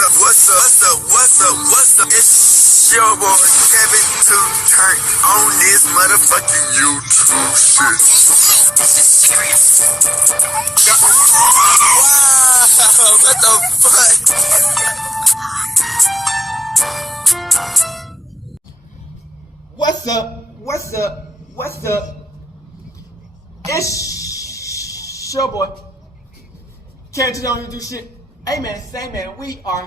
What's up? It's your boy Kevin to turn on this motherfucking YouTube shit. This is serious. Wow, what the fuck? What's up? It's your boy Kevin to on YouTube shit. Hey man, say man, we are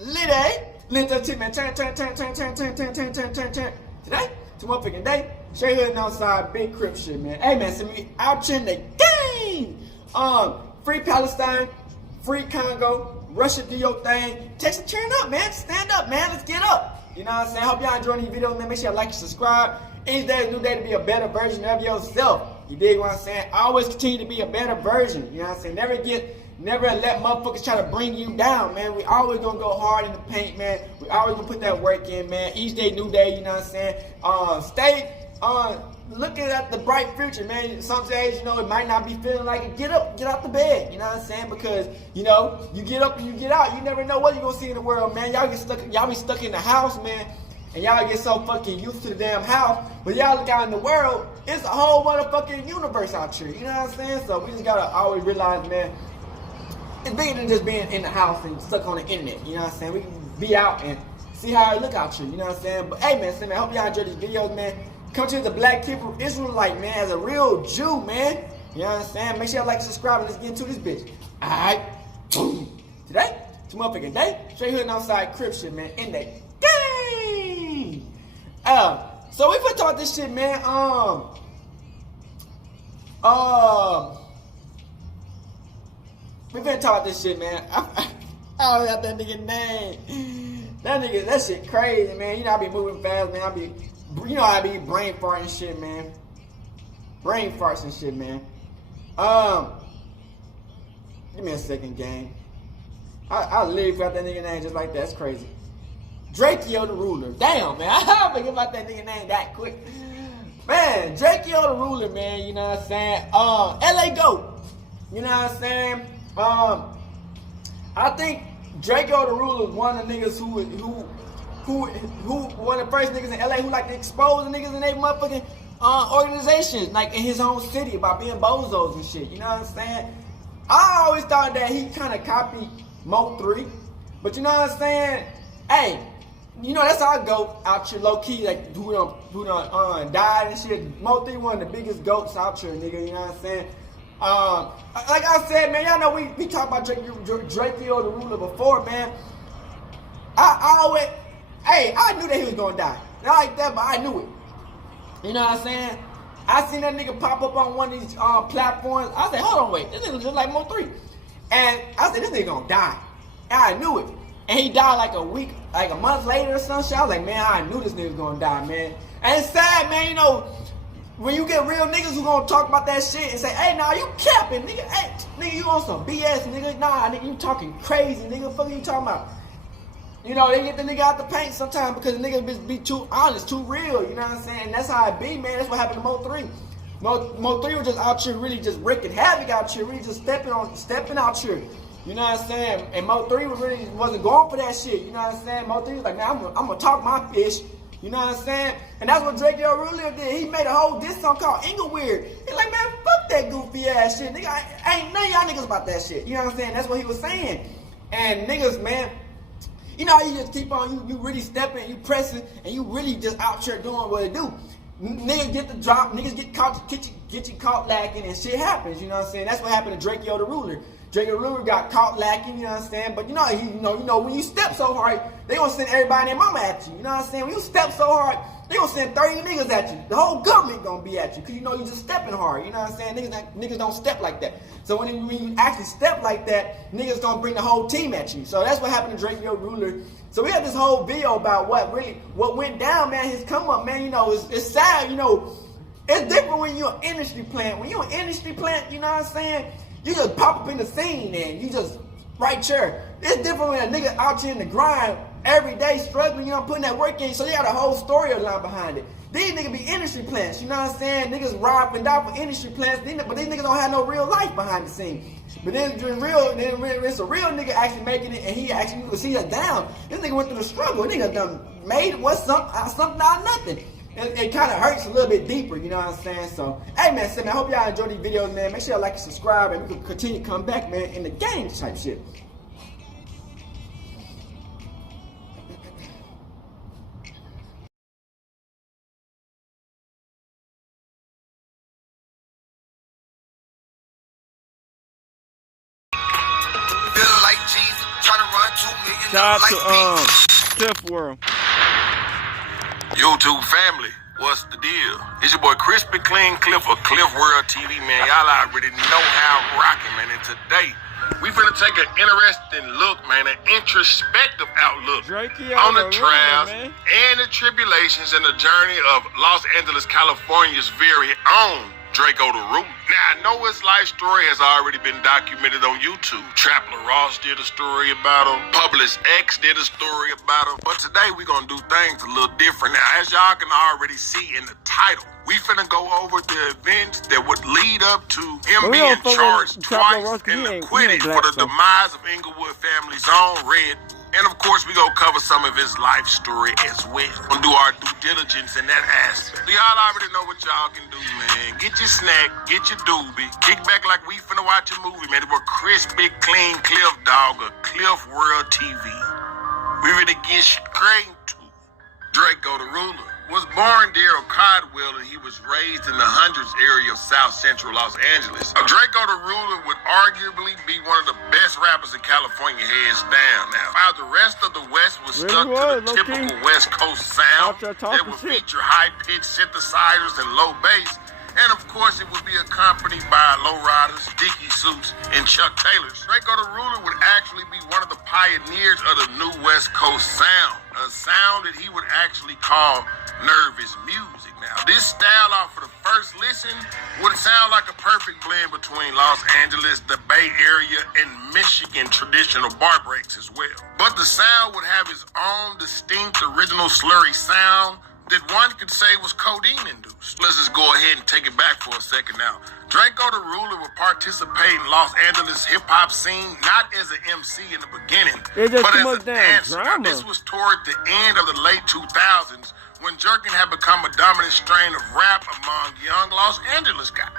lit man. Turn. Today, to motherfucking day. Straight hood and outside, big crip shit, man. Hey man, so we out here in the game. Free Palestine, free Congo, Russia do your thing. Texas, turn up, man. Stand up, man. Let's get up. You know what I'm saying? Hope y'all enjoying these videos, man. Make sure you like and subscribe. Each day is a new day to be a better version of yourself. You dig what I'm saying? Always continue to be a better version. You know what I'm saying? Never let motherfuckers try to bring you down, man. We always gonna go hard in the paint, man. We always gonna put that work in, man. Each day, new day, you know what I'm saying? Stay looking at the bright future, man. Some days, you know, it might not be feeling like it. Get up, get out the bed, you know what I'm saying? Because, you know, you get up and you get out. You never know what you're gonna see in the world, man. Y'all be stuck in the house, man. And y'all get so fucking used to the damn house. But y'all look out in the world, it's a whole motherfucking universe out here. You know what I'm saying? So we just gotta always realize, man, it's bigger than just being in the house and stuck on the internet. You know what I'm saying? We can be out and see how it look out here. You know what I'm saying? But hey, man, I hope y'all enjoy these videos, man. Come to the Black Hebrew Israelite, man, as a real Jew, man. You know what I'm saying? Make sure y'all like and subscribe and let's get into this bitch. Alright. Boom. Today, it's motherfucking day. Straight hood and outside crib shit, man. In that game. So we finna talk this shit, man. We finna talk this shit, man. I don't got that nigga name. That shit crazy, man. You know I be moving fast, man. I be brain farting and shit, man. Brain farts and shit, man. Give me a second, gang. I literally forgot that nigga name just like that. That's crazy. Drakeo the ruler. Damn, man. I forget about that nigga name that quick. Man, Drakeo the ruler, man. You know what I'm saying? LA GOAT. You know what I'm saying? I think Drakeo the ruler is one of the niggas who one of the first niggas in LA who like to expose the niggas in their motherfucking organizations, like in his own city, about being bozos and shit. You know what I'm saying? I always thought that he kind of copied Mo 3, but you know what I'm saying? Hey, you know that's our GOAT out here, low key, like who done died and shit. Mo 3 one of the biggest GOATs out here, nigga. You know what I'm saying? Like I said, man, y'all know we talked about Drakeo the ruler before, man. I knew that he was gonna die. Not like that, but I knew it. You know what I'm saying? I seen that nigga pop up on one of these platforms. I said, hold on, wait, this nigga just like Mo 3. And I said, this nigga gonna die. And I knew it. And he died like a month later or some shit. I was like, man, I knew this nigga was gonna die, man. And it's sad, man, you know, when you get real niggas who gonna talk about that shit and say, hey, nah, you capping, nigga. Hey, nigga, you on some BS, nigga. Nah, nigga, you talking crazy, nigga. What the fuck are you talking about? You know, they get the nigga out the paint sometimes because the nigga be too honest, too real, you know what I'm saying? And that's how it be, man. That's what happened to Mo 3. Mo 3 was just out here really just wreaking havoc out here, really just stepping out here. You know what I'm saying? And Mo 3 wasn't going for that shit, you know what I'm saying? Mo 3 was like, man, I'm gonna talk my fish. You know what I'm saying? And that's what Drakeo Ruler did. He made a whole diss song called Ingleweird. He's like, man, fuck that goofy ass shit. Nigga, ain't none of y'all niggas about that shit. You know what I'm saying? That's what he was saying. And niggas, man, you know how you just keep on, you really stepping, you pressing, and you really just out here doing what it do. Niggas get the drop, niggas get you caught lacking, and shit happens, you know what I'm saying? That's what happened to Drakeo the Ruler. Drakeo the Ruler got caught lacking, you know what I'm saying? But you know, when you step so hard, they gonna send everybody and their mama at you, you know what I'm saying? When you step so hard, they gonna send 30 niggas at you. The whole government gonna be at you, cause you know you just stepping hard, you know what I'm saying? Niggas don't step like that. So when you actually step like that, niggas gonna bring the whole team at you. So that's what happened to Drakeo Ruler. So we had this whole video about what went down, man, his come up, man, you know, it's sad, you know. It's different when you're an industry plant. When you're an industry plant, you know what I'm saying? You just pop up in the scene and you just right there. It's different when a nigga out here in the grind every day struggling, you know, putting that work in. So they got a whole storyline behind it. These niggas be industry plants, you know what I'm saying? Niggas rob and die for industry plants, but these niggas don't have no real life behind the scenes. But then it's a real nigga actually making it, and he actually, you can see that down. This nigga went through the struggle. Nigga done made something out of nothing. It kind of hurts a little bit deeper, you know what I'm saying? So, hey man, I hope y'all enjoy these videos, man. Make sure y'all like and subscribe, and we can continue to come back, man, in the gang type shit. Feeling like Jesus, trying to run 2 million. Shout out to Cliff World. YouTube family, what's the deal? It's your boy Crispy Clean Cliff of Cliff World TV, man. Y'all already know how I'm rocking, man. And today, we finna take an interesting look, man, an introspective outlook Drakeo on the ruler, trials man. and the tribulations and the journey of Los Angeles, California's very own Drakeo the Ruler. Now, I know his life story has already been documented on YouTube. Trapler Ross did a story about him. Publish X did a story about him. But today, we're going to do things a little different. Now, as y'all can already see in the title, we finna go over the events that would lead up to him being charged twice and acquitted for the demise of Inglewood family's own Red. And of course, we gonna cover some of his life story as well. We'll do our due diligence in that aspect. Y'all already know what y'all can do, man. Get your snack, get your doobie, kick back like we finna watch a movie, man. It was Crispy Clean Cliff Dog of Cliff World TV. We ready to get straight to Drakeo the Ruler. Was born Daryl Codwell, and he was raised in the Hundreds area of South Central Los Angeles. Drakeo the Ruler would arguably be one of the best rappers in California, hands down. Now, while the rest of the West was stuck to the typical West Coast sound that would feature high-pitched synthesizers and low bass, and of course, it would be accompanied by lowriders, Dickie suits, and Chuck Taylors. Drakeo the Ruler would actually be one of the pioneers of the new West Coast sound, a sound that he would actually call nervous music. Now, this style off of the first listen would sound like a perfect blend between Los Angeles, the Bay Area, and Michigan traditional bar breaks as well. But the sound would have its own distinct original slurry sound that one could say was codeine-induced. Let's just go ahead and take it back for a second now. Drakeo the Ruler would participate in Los Angeles hip-hop scene, not as an MC in the beginning, but as a dancer. This was toward the end of the late 2000s, when jerking had become a dominant strain of rap among young Los Angeles guys.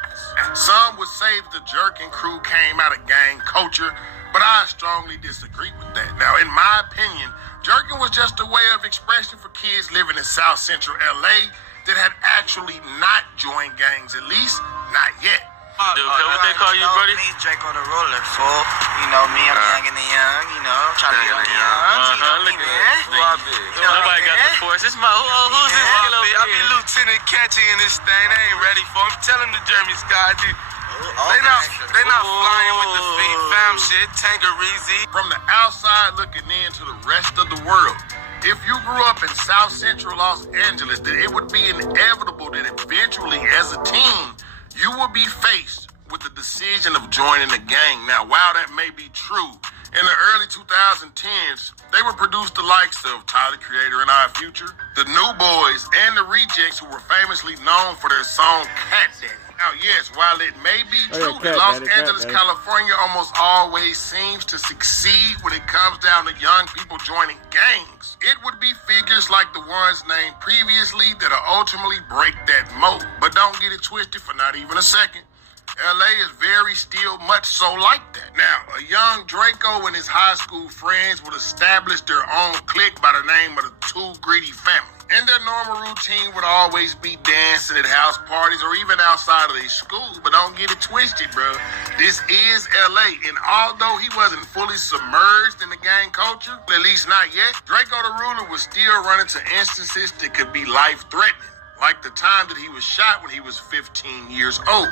Some would say that the jerking crew came out of gang culture, but I strongly disagree with that. Now, in my opinion, jerking was just a way of expression for kids living in South Central LA that had actually not joined gangs, at least not yet. Dude, what they call you, buddy? Me, Drakeo the Ruler, fool. You know me, I'm young and the young, you know, I'm trying to get on the young. Look at that. Who I be? Nobody got the force. This is my, who's this? I be Lieutenant Catchy in this thing. They ain't ready for him. Tell him the Jeremy Scott. They not flying with the fam shit. Tangereezy. From the outside looking in to the rest of the world, if you grew up in South Central Los Angeles, then it would be inevitable that eventually, as a teen, you will be faced with the decision of joining a gang. Now, while that may be true, in the early 2010s, they would produce the likes of Tyler, the Creator, and Our Future, the New Boys, and the Rejects, who were famously known for their song Cat Daddy. Now, yes, while it may be true that Los Angeles, California almost always seems to succeed when it comes down to young people joining gangs, it would be figures like the ones named previously that'll ultimately break that mold. But don't get it twisted for not even a second. LA is very still much so like that. Now, a young Drakeo and his high school friends would establish their own clique by the name of the Too Greedy Family. And their normal routine would always be dancing at house parties or even outside of their school. But don't get it twisted, bro. This is LA. And although he wasn't fully submerged in the gang culture, at least not yet, Drakeo the Ruler was still running into instances that could be life-threatening. Like the time that he was shot when he was 15 years old.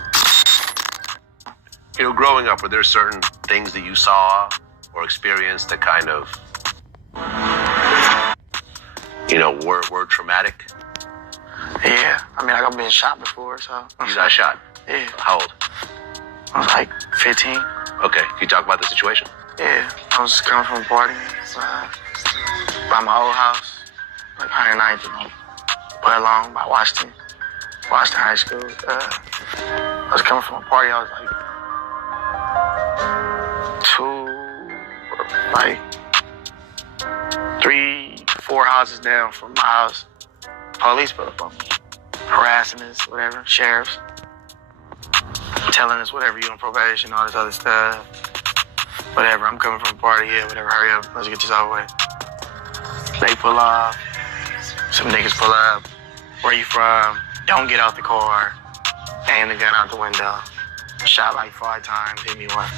You know, growing up, were there certain things that you saw or experienced that kind of, you know, were traumatic? Yeah, I mean, like I've been shot before, so. You got shot? Yeah. How old? I was like 15. Okay, can you talk about the situation? Yeah, I was coming from a party by my old house, like 109th and well along by Washington High School. I was coming from a party. I was like 3, 4 houses down from my house. Police put up on me, harassing us, whatever, sheriffs, telling us whatever, you on probation, all this other stuff. Whatever, I'm coming from a party, yeah, whatever, hurry up, let's get this over with. They pull off, some niggas pull up, where you from? Don't get out the car, aim the gun out the window, shot like 5 times, hit me one.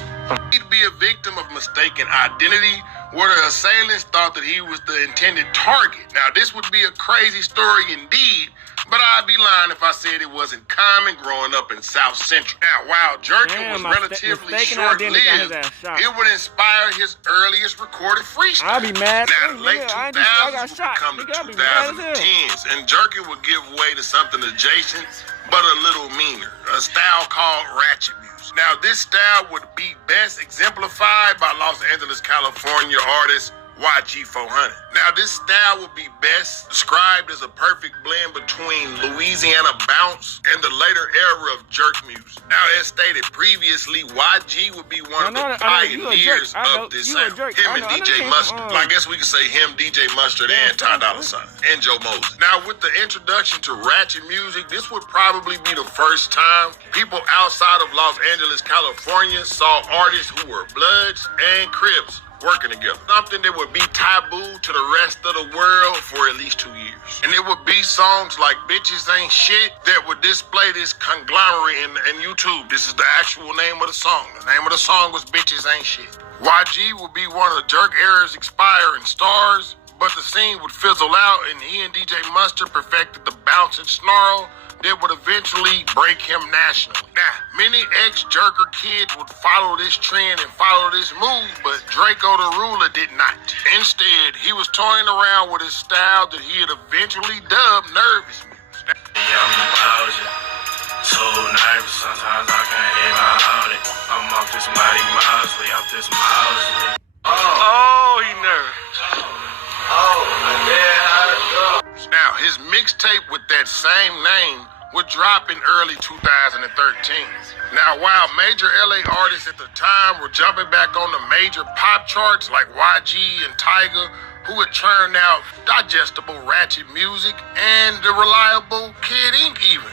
He'd be a victim of mistaken identity, where the assailants thought that he was the intended target. Now, this would be a crazy story indeed, but I'd be lying if I said it wasn't common growing up in South Central. Now, while jerking was relatively short-lived, it would inspire his earliest recorded freestyle. I'd be mad. Now, the late 2000s would become the 2010s, and jerking would give way to something adjacent, but a little meaner, a style called ratchet music. Now, this style would be best exemplified by Los Angeles, California artist YG400. Now, this style would be best described as a perfect blend between Louisiana bounce and the later era of jerk music. Now, as stated previously, YG would be one of the pioneers of this sound. Him and DJ Mustard. I guess we could say him, DJ Mustard, and Ty Dolla $ign, and Joe Moses. Now, with the introduction to ratchet music, this would probably be the first time people outside of Los Angeles, California saw artists who were Bloods and Crips working together. Something that would be taboo to the rest of the world for at least 2 years. And it would be songs like Bitches Ain't Shit that would display this conglomerate in YouTube. This is the actual name of the song. The name of the song was Bitches Ain't Shit. YG would be one of the jerk era's expiring stars, but the scene would fizzle out and he and DJ Mustard perfected the bounce and snarl that would eventually break him nationally. Now, many ex-jerker kids would follow this trend and follow this move, but Drakeo the Ruler did not. Instead, he was toying around with his style that he had eventually dubbed nervous music. So nervous, sometimes I can't even hold it. I'm off this mighty Mosley, off this Mosley. Oh, he nervous. Now, his mixtape with that same name would drop in early 2013. Now, while major LA artists at the time were jumping back on the major pop charts like YG and Tyga, who had churned out digestible ratchet music, and the reliable Kid Ink even,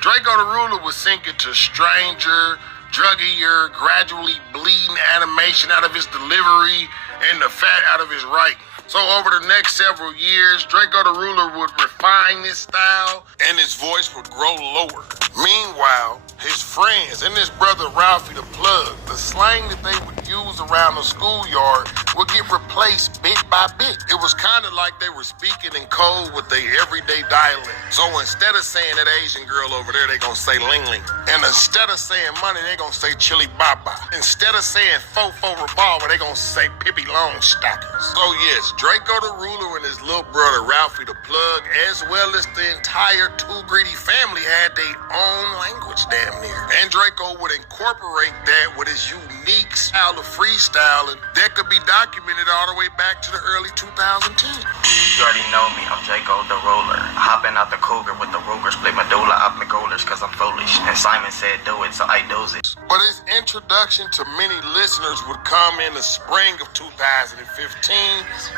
Drakeo the Ruler was sinking to stranger, druggier, gradually bleeding animation out of his delivery and the fat out of his writing. So over the next several years, Drakeo the Ruler would refine his style and his voice would grow lower. Meanwhile, his friends and his brother Ralphie the Plug, the slang that they would use around the schoolyard would get replaced bit by bit. It was kind of like they were speaking in code with their everyday dialect. So instead of saying that Asian girl over there, they gonna say ling ling. And instead of saying money, they gonna say chili baba. Instead of saying fofo revolver, they gonna say Pippi Longstockings. So yes, Drakeo the Ruler and his little brother Ralphie the Plug, as well as the entire Too Greedy family, had their own language damn near. And Drakeo would incorporate that with his unique style of freestyling that could be documented all the way back to the early 2010s. You already know me, I'm Drakeo the Ruler. Hopping out the cougar with the Ruger, split medulla up my golders cause I'm foolish. And Simon said do it, so I does it. But his introduction to many listeners would come in the spring of 2015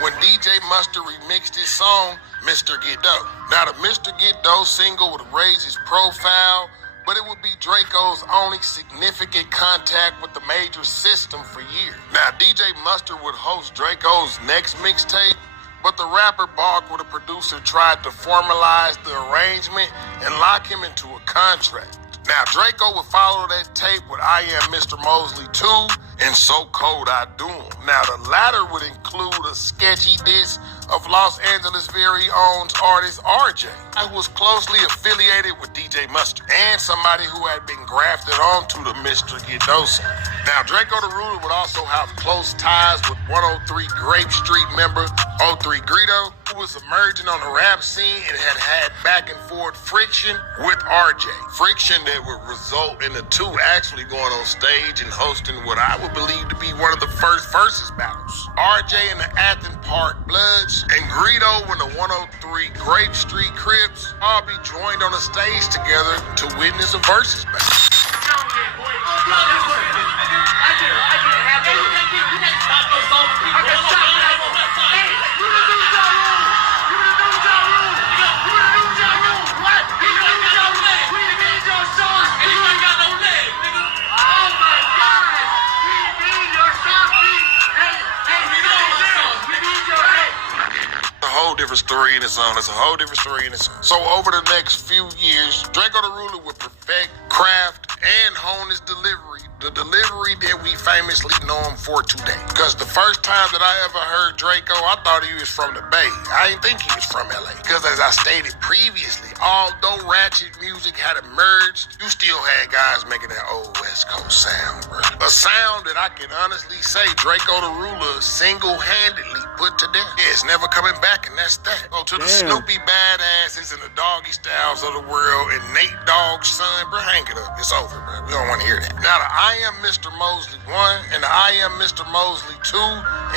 when DJ Mustard remixed his song, Mr. Get Dough. Now the Mr. Get Dough single would raise his profile, but it would be Drakeo's only significant contact with the major system for years. Now DJ Mustard would host Drakeo's next mixtape, but the rapper balked when the producer tried to formalize the arrangement and lock him into a contract. Now, Drakeo would follow that tape with I Am Mr. Mosley 2 and So Cold I Do 'Em. Now, the latter would include a sketchy diss of Los Angeles' very own artist RJ, who was closely affiliated with DJ Mustard and somebody who had been grafted onto the Mr. Get Dough scene. Now, Drakeo the Ruler would also have close ties with 103 Grape Street member 03 Greedo, who was emerging on the rap scene and had back and forth friction with RJ. Friction that would result in the two actually going on stage and hosting what I would believe to be one of the first versus battles. RJ and the Athens Park Bloods, and Greedo and the 103 Grape Street Crips all be joined on a stage together to witness a versus battle. Different story in its own. It's a whole different story in its own. So over the next few years, Drakeo the Ruler would perfect, craft, and hone his delivery. The delivery that we famously know him for today. Because the first time that I ever heard Drakeo, I thought he was from the Bay. I didn't think he was from LA. Because as I stated previously, although ratchet music had emerged, you still had guys making that old West Coast sound, bro. A sound that I can honestly say Drakeo the Ruler single-handedly put to death. Yeah, it's never coming back, and that's that. Oh, to the Snoopy badasses and the Doggy Styles of the world and Nate Dogg's son, bro, hang it up. It's over, bro. We don't want to hear that. Now, I Am Mr. Mosley 1 and the I Am Mr. Mosley 2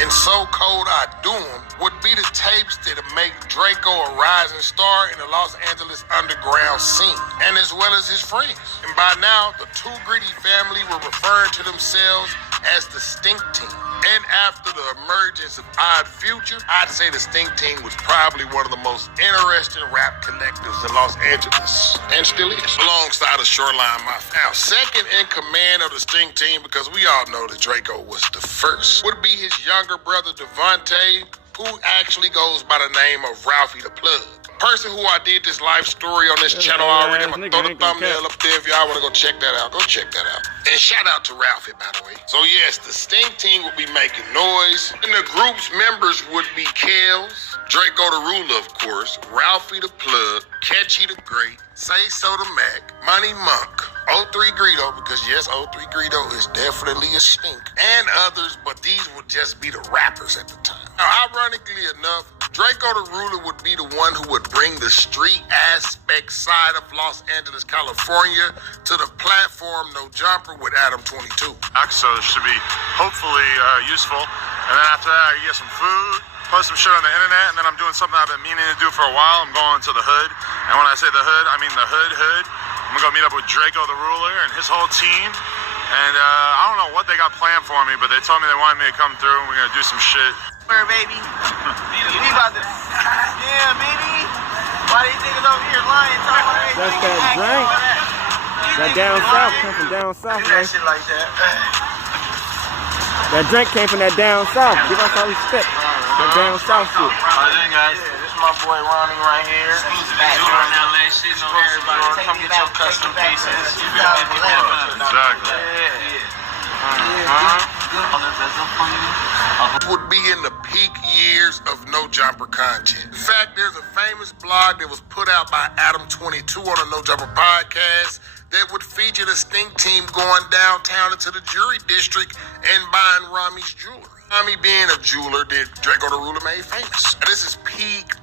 and So Cold I Do 'Em would be the tapes that make Drakeo a rising star in the Los Angeles underground scene, and as well as his friends. And by now, the Too Gritty family were referring to themselves as the Stink Team. And after the emergence of Odd Future, I'd say the Stink Team was probably one of the most interesting rap collectives in Los Angeles, and still is, alongside the Shoreline Mafia. Now, second in command of the Stink Team, because we all know that Drakeo was the first, would be his younger brother Devontae, who actually goes by the name of Ralphie the Plug. Person who I did this life story on this channel already. I'm gonna throw the thumbnail up there if y'all wanna go check that out. Go check that out. And shout out to Ralphie, by the way. So yes, the Stink Team would be making noise. And the group's members would be Kels, Drakeo the Ruler, of course, Ralphie the Plug, Catchy the Great, Say So the Mac, Money Monk, 03 Greedo, because yes, 03 Greedo is definitely a stink, and others, but these would just be the rappers at the time. Now, ironically enough, Drakeo the Ruler would be the one who would bring the street aspect side of Los Angeles, California to the platform No Jumper with Adam 22. Episodes should be hopefully useful, and then after that I get some food, post some shit on the internet, and then I'm doing something I've been meaning to do for a while. I'm going to the hood, and when I say the hood, I mean the hood. I'm gonna go meet up with Drakeo the Ruler and his whole team, and I don't know what they got planned for me, but they told me they wanted me to come through, and we're gonna do some shit. Where, baby? We about to... Yeah, baby. Why these niggas over here lying? That's that drink. That down south come from down south, do that shit like that. That drink came from that down south. Give us all respect. That down south shit. Alright, guys. This is my boy Ronnie right here. Doing LA shit, no everybody. Come get your custom pieces. Exactly. Would be in the peak years of No Jumper content. In fact, there's a famous blog that was put out by Adam 22 on the No Jumper podcast that would feature the Stink Team going downtown into the Jury District and buying Rami's jewelry. Rami being a jeweler that Drakeo the Ruler made famous. This is peak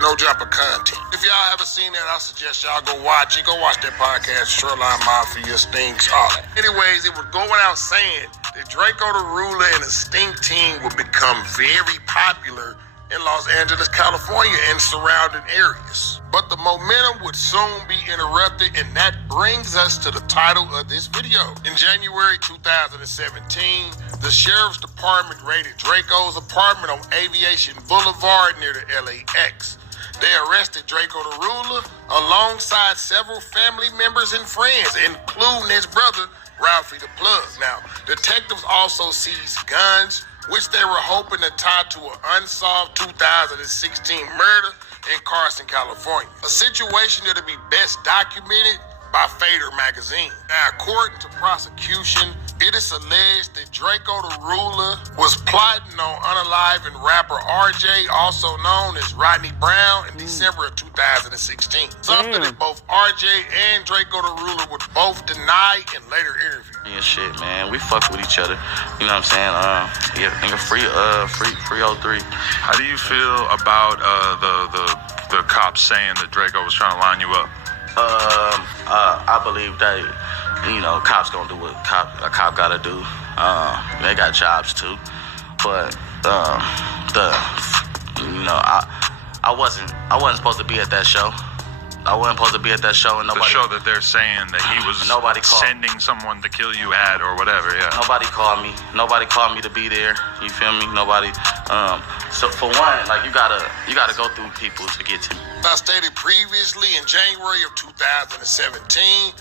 No Jumper content. If y'all haven't seen that, I suggest y'all go watch it. Go watch that podcast, Shoreline Mafia, Stinks, all that. Anyways, it would go without saying that Drakeo the Ruler and the Stink Team would become very popular in Los Angeles, California, and surrounding areas. But the momentum would soon be interrupted, and that brings us to the title of this video. In January 2017, the Sheriff's Department raided Drakeo's apartment on Aviation Boulevard near the LAX. They arrested Drakeo the Ruler alongside several family members and friends, including his brother, Ralphie the Plug. Now, detectives also seized guns, which they were hoping to tie to an unsolved 2016 murder in Carson, California. A situation that'll be best documented by Fader magazine. Now, according to prosecution, it is alleged that Drakeo the Ruler was plotting on unaliving rapper RJ, also known as Rodney Brown, in December of 2016. Something that both RJ and Drakeo the Ruler would both deny in later interviews. Yeah, shit, man. We fuck with each other. You know what I'm saying? Yeah, nigga, free 03. How do you feel about the cops saying that Drakeo was trying to line you up? I believe that, you know, cops gonna do what a cop gotta do. They got jobs too. but I wasn't supposed to be at that show. I wasn't supposed to be at that show, and nobody. The show that they're saying that he was sending someone to kill you at or whatever. Yeah. Nobody called me. Nobody called me to be there. You feel me? Nobody. So for one, like you gotta go through people to get to me. I stated previously in January of 2017,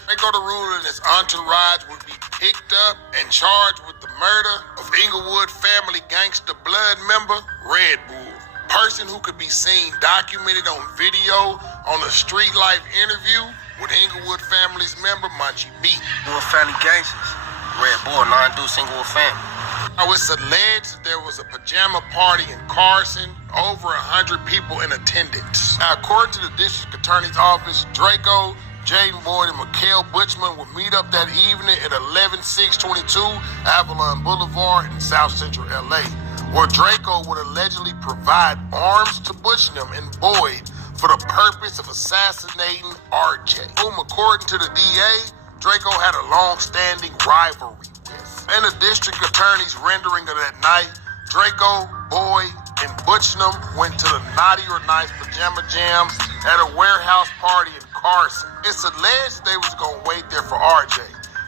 Drakeo the Ruler and his entourage would be picked up and charged with the murder of Inglewood family gangster blood member Red Bull. Person who could be seen documented on video on a Street Life interview with Inglewood family's member Munchie B. Inglewood family gangsters. Red Bull, non-induced Inglewood family. Now it's alleged that there was a pajama party in Carson, over 100 people in attendance. Now according to the district attorney's office, Drakeo, Jaden Boyd, and Mikael Butchman would meet up that evening at 11622 Avalon Boulevard in South Central LA, where Drakeo would allegedly provide arms to Butchman and Boyd for the purpose of assassinating RJ, whom according to the DA, Drakeo had a long-standing rivalry with. In the district attorney's rendering of that night, Drakeo, Boyd, and Butchman went to the Naughty or Nice Pajama Jam at a warehouse party in Carson. It's alleged they was gonna wait there for RJ.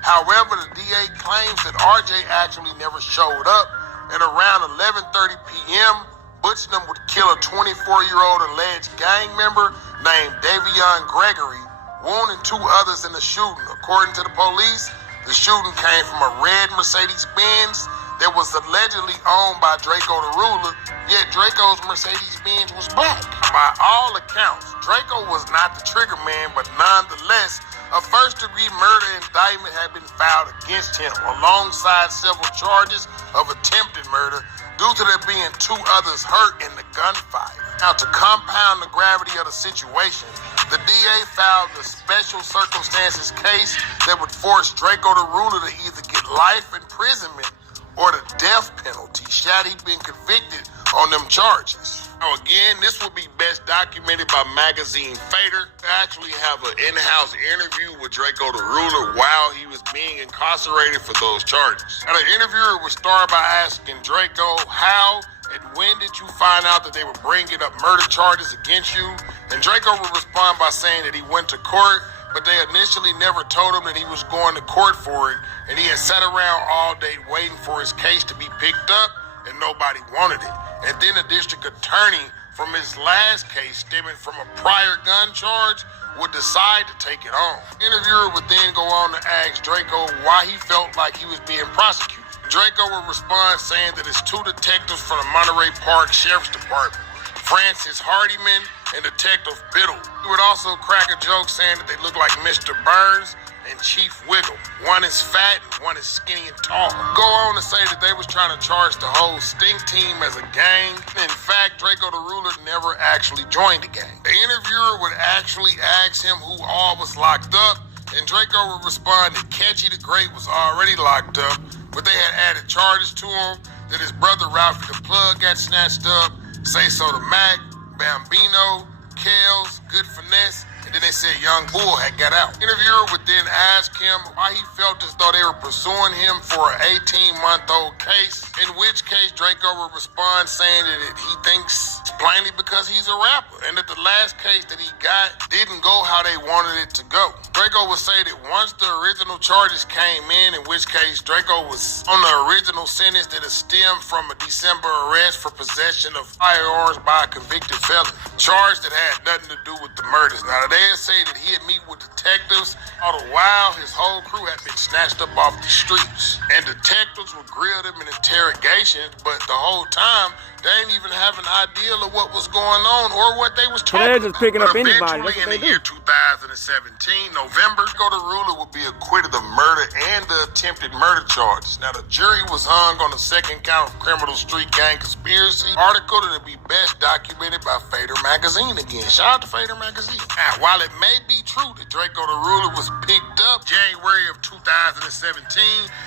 However, the DA claims that RJ actually never showed up. At around 11:30 p.m., Butchman would kill a 24-year-old alleged gang member named Davion Gregory, wounding 2 others in the shooting. According to the police, the shooting came from a red Mercedes-Benz that was allegedly owned by Drakeo the Ruler, yet Drakeo's Mercedes-Benz was black. By all accounts, Drakeo was not the trigger man, but nonetheless, a first-degree murder indictment had been filed against him, alongside several charges of attempted murder, due to there being 2 others hurt in the gunfight. Now, to compound the gravity of the situation, the DA filed a special circumstances case that would force Drakeo the Ruler to either get life imprisonment or the death penalty, had he been convicted on them charges. Now again, this will be best documented by magazine Fader. They actually have an in-house interview with Drakeo the Ruler while he was being incarcerated for those charges. Now the interviewer would start by asking Drakeo, how and when did you find out that they were bringing up murder charges against you? And Drakeo would respond by saying that he went to court, but they initially never told him that he was going to court for it, and he had sat around all day waiting for his case to be picked up, and nobody wanted it. And then the district attorney from his last case, stemming from a prior gun charge, would decide to take it on. The interviewer would then go on to ask Drakeo why he felt like he was being prosecuted. Drakeo would respond saying that it's 2 detectives from the Monterey Park Sheriff's Department, Francis Hardiman and Detective Biddle. He would also crack a joke saying that they look like Mr. Burns and Chief Wiggle. One is fat and one is skinny and tall. Go on to say that they was trying to charge the whole Stink team as a gang. In fact, Drakeo the Ruler never actually joined the gang. The interviewer would actually ask him who all was locked up, and Drakeo would respond that Catchy the Great was already locked up, but they had added charges to him, that his brother Ralphie the Plug got snatched up, Say So the Mac, Bambino, Kels, Good Finesse, and then they said Young Bull had got out. The interviewer would then ask him why he felt as though they were pursuing him for an 18-month-old case, in which case Drakeo would respond saying that he thinks it's plainly because he's a rapper, and that the last case that he got didn't go how they wanted it to go. Drakeo would say that once the original charges came in which case Drakeo was on the original sentence that stemmed from a December arrest for possession of firearms by a convicted felon, charge that had nothing to do with the murders. Now, they had said that he had meet with detectives. All the while, his whole crew had been snatched up off the streets. And detectives would grill them in interrogations, but the whole time, they didn't even have an idea of what was going on or what they was talking about. They're just picking up anybody. That's Eventually, what in they the do. year 2017, November, Drakeo the Ruler would be acquitted of murder and the attempted murder charges. Now, the jury was hung on the second count of criminal street gang conspiracy. Article that would be best documented by Fader Magazine again. Shout out to Fader Magazine. Now, while it may be true that Drakeo the Ruler was picked up January of 2017,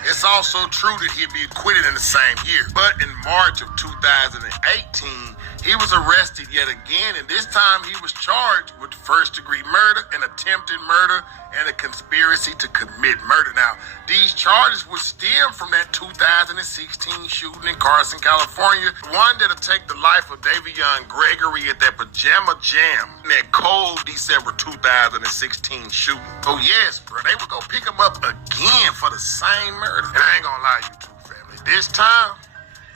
it's also true that he'd be acquitted in the same year. But in March of 2018, He was arrested yet again, and this time he was charged with first-degree murder and attempted murder and a conspiracy to commit murder. Now, these charges would stem from that 2016 shooting in Carson, California, the one that'll take the life of Davion Gregory at that pajama jam in that cold December 2016 shooting. Oh yes, bro, they would go pick him up again for the same murder. And I ain't gonna lie, YouTube family, this time,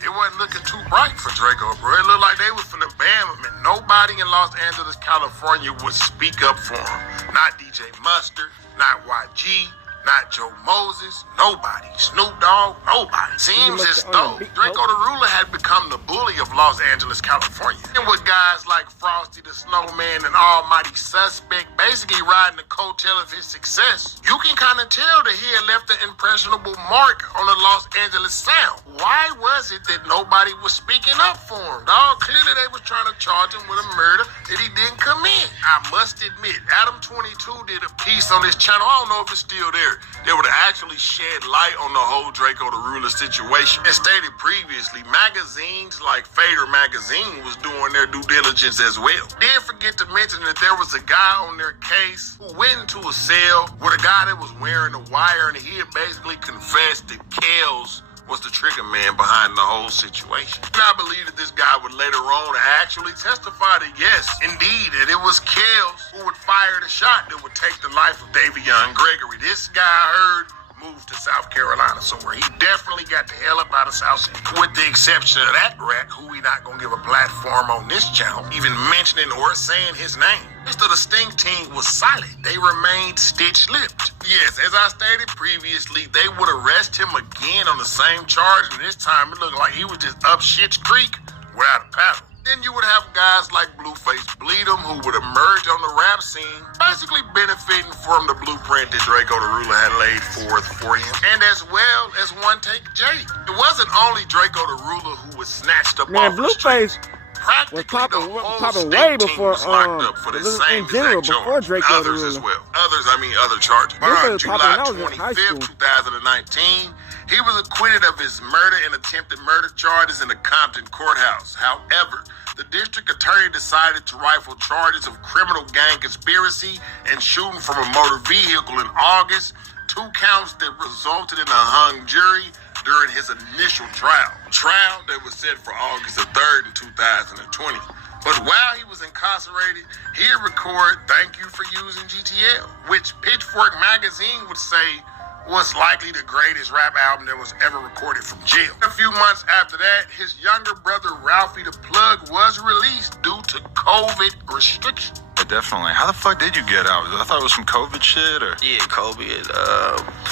it wasn't looking too bright for Drakeo, bro. It looked like they was finna ban him, and nobody in Los Angeles, California would speak up for him. Not DJ Mustard, not YG, not Joe Moses, nobody. Snoop Dogg, nobody. Seems as though Drakeo the Ruler had become the bully of Los Angeles, California. And with guys like Frosty the Snowman and Almighty Suspect basically riding the coattail of his success, you can kind of tell that he had left an impressionable mark on the Los Angeles sound. Why was it that nobody was speaking up for him, dog? Clearly they was trying to charge him with a murder that he didn't commit. I must admit, Adam22 did a piece on his channel. I don't know if it's still there. They would actually shed light on the whole Drakeo the Ruler situation. As stated previously, magazines like Fader Magazine was doing their due diligence as well. Didn't forget to mention that there was a guy on their case who went into a cell with a guy that was wearing a wire, and he had basically confessed that Kels was the trigger man behind the whole situation. And I believe that this guy would later on actually testify that yes, indeed, that it was Kels who would fire the shot that would take the life of Davion Gregory. This guy I heard moved to South Carolina somewhere. He definitely got the hell up out of South City. With the exception of that rat, who we not gonna give a platform on this channel, even mentioning or saying his name. The rest of the Sting team was silent. They remained stitch-lipped. Yes, as I stated previously, they would arrest him again on the same charge, and this time it looked like he was just up Shit's Creek without a paddle. Then you would have guys like Blueface Bleed'em who would emerge on the rap scene, basically benefiting from the blueprint that Drakeo the Ruler had laid forth for him, and as well as One Take Jake. It wasn't only Drakeo the Ruler who was snatched up off the streets. Was popping way before in general before Drakeo the Ruler. As well. Other charges. But on July 25th, 2019, he was acquitted of his murder and attempted murder charges in the Compton courthouse. However, the district attorney decided to rifle charges of criminal gang conspiracy and shooting from a motor vehicle in August, 2 counts that resulted in a hung jury during his initial trial that was set for August the 3rd in 2020. But while he was incarcerated, he recorded Thank You for Using GTL, which Pitchfork magazine would say was likely the greatest rap album that was ever recorded from jail. A few months after that, his younger brother Ralphie the Plug was released due to COVID restrictions. Definitely. How the fuck did you get out? I thought it was some COVID shit, or? Yeah, COVID.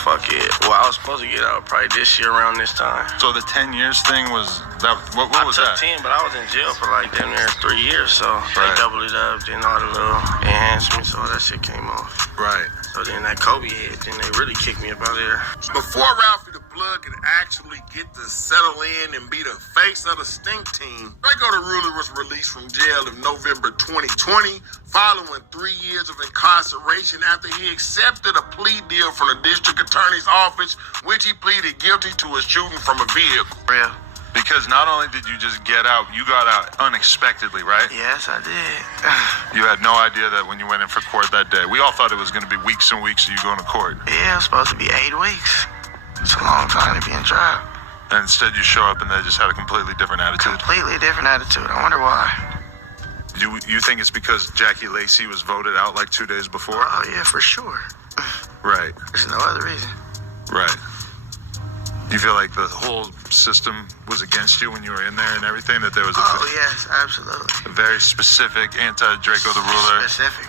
Fuck it. Well, I was supposed to get out probably this year around this time. So the 10 years thing was that? What was that? I took 10, but I was in jail for like damn near 3 years, so they doubled it up, then all the little enhancements, so that shit came off. Right. So then that COVID hit, then they really kicked me up out there. Before Ralphie the Plug could actually get to settle in and be the face of the Stink team, Drakeo the Ruler was released from jail in November 2020, following 3 years of incarceration after he accepted a plea deal from the district attorney's office, which he pleaded guilty to a shooting from a vehicle. Yeah. Because not only did you just get out, you got out unexpectedly, right? Yes, I did. You had no idea that when you went in for court that day. We all thought it was going to be weeks and weeks of you going to court. Yeah, it was supposed to be 8 weeks. It's a long time to be in trial. And instead you show up and they just had a completely different attitude. Completely different attitude. I wonder why. You think it's because Jackie Lacey was voted out like 2 days before? Oh, yeah, for sure. Right. There's no other reason. Right. You feel like the whole system was against you when you were in there and everything? That there was yes, absolutely. A very specific anti-Drakeo the Ruler? Specific.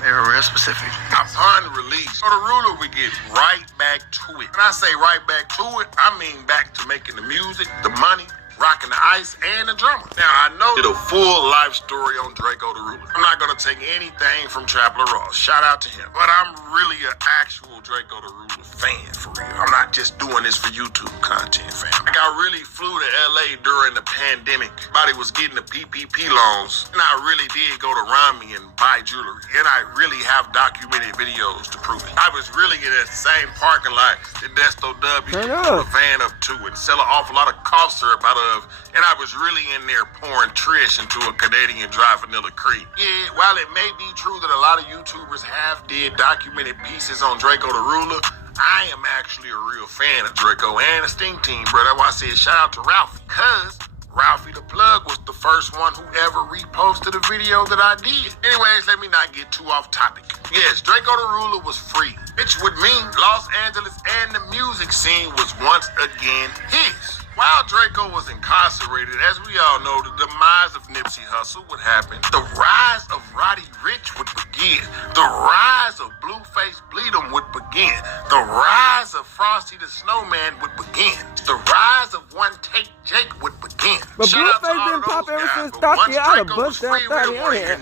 They were real specific. Upon release, the Ruler would get right back to it. When I say right back to it, I mean back to making the music, the money, rocking the ice, and the drummer. Now, I know the full life story on Drakeo the Ruler. I'm not going to take anything from Trapler Ross. Shout out to him. But I'm really an actual Drakeo the Ruler fan, for real. I'm not just doing this for YouTube content, fam. Like, I really flew to LA during the pandemic. Everybody was getting the PPP loans, and I really did go to Rami and buy jewelry. And I really have documented videos to prove it. I was really in that same parking lot that Desto W used to pull a van up to and sell an awful lot of cough syrup out of of, and I was really in there pouring Trish into a Canadian dry vanilla cream. Yeah, while it may be true that a lot of YouTubers have did documented pieces on Drakeo the Ruler, I am actually a real fan of Drakeo and the Sting Team, bro. That's why I said shout out to Ralphie, because Ralphie the Plug was the first one who ever reposted a video that I did. Anyways, let me not get too off topic. Yes, Drakeo the Ruler was free, which would mean Los Angeles and the music scene was once again his. While Drakeo was incarcerated, as we all know, the demise of Nipsey Hussle would happen. The rise of Roddy Ricch would begin. The rise of Blueface Bleed'em would begin. The rise of Frosty the Snowman would begin. The rise of One Take Jake would begin. But Blueface didn't pop ever since Stocky out of bust down 30 on here.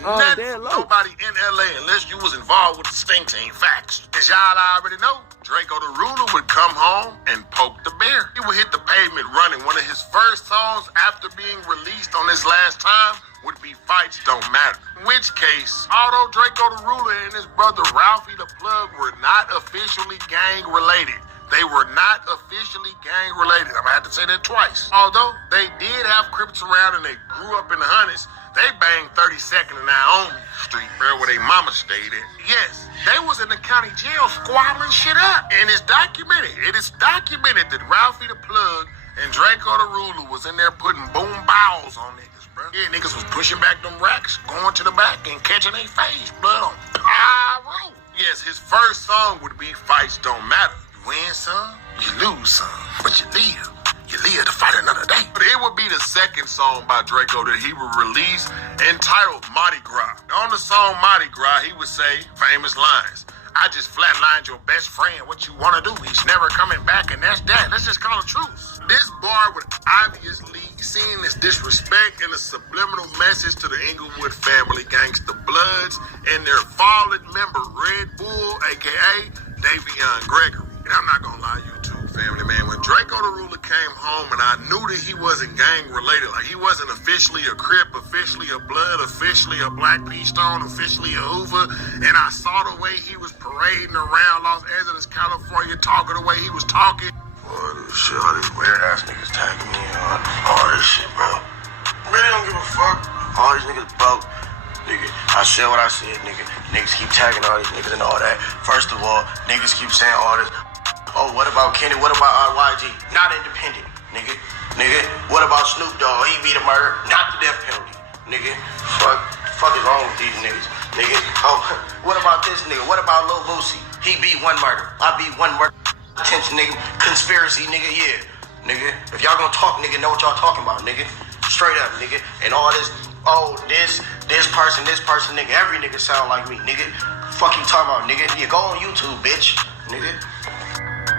Nobody in LA unless you was involved with the Sting Team. Facts. As y'all already know, Drakeo the Ruler would come home and poke the bear. He would hit the pavement running. One of his first songs after being released on his last time would be Fights Don't Matter. In which case, although Drakeo the Ruler and his brother Ralphie the Plug were not officially gang related, they were not officially gang related. I'm gonna have to say that twice. Although they did have Crips around and they grew up in the hundreds, they banged 32nd and Naomi Street, where their mama stayed at. Yes, they was in the county jail squabbling shit up. And it's documented. It is documented that Ralphie the Plug and Drakeo the Ruler was in there putting boom bows on niggas, bro. Yeah, niggas was pushing back them racks, going to the back and catching their face, blood on pyro. Yes, his first song would be Fights Don't Matter. You win some, you lose some, but you live. You live to fight another day. But it would be the second song by Drakeo that he would release entitled Mardi Gras. On the song Mardi Gras, he would say famous lines. I just flatlined your best friend. What you want to do? He's never coming back, and that's that. Let's just call it truce. This bar would obviously seen as disrespect and a subliminal message to the Inglewood family gangsta bloods and their fallen member Red Bull, aka Davion Gregory. And I'm not gonna lie, YouTube family, man, when Drakeo the Ruler came home and I knew that he wasn't gang related, like he wasn't officially a Crip, officially a Blood, officially a Black P Stone, officially a Hoover, and I saw the way he was parading around Los Angeles, California, talking the way he was talking. Boy, this shit, all these weird ass niggas tagging me on all this shit, bro. Really don't give a fuck. All these niggas broke. Nigga, I said what I said, nigga. Niggas keep tagging all these niggas and all that. First of all, niggas keep saying all this. Oh, what about Kenny? What about YG? Not independent, nigga. Nigga, what about Snoop Dogg? He beat a murder, not the death penalty. Nigga, fuck is wrong with these niggas? Nigga, oh, what about this nigga? What about Lil Boosie? He beat one murder. I beat one murder. Attention, nigga. Conspiracy, nigga, yeah. Nigga, if y'all gonna talk, nigga, know what y'all talking about, nigga. Straight up, nigga. And all this, oh, this person, nigga. Every nigga sound like me, nigga. Fuck you talking about, nigga. Yeah, go on YouTube, bitch, nigga.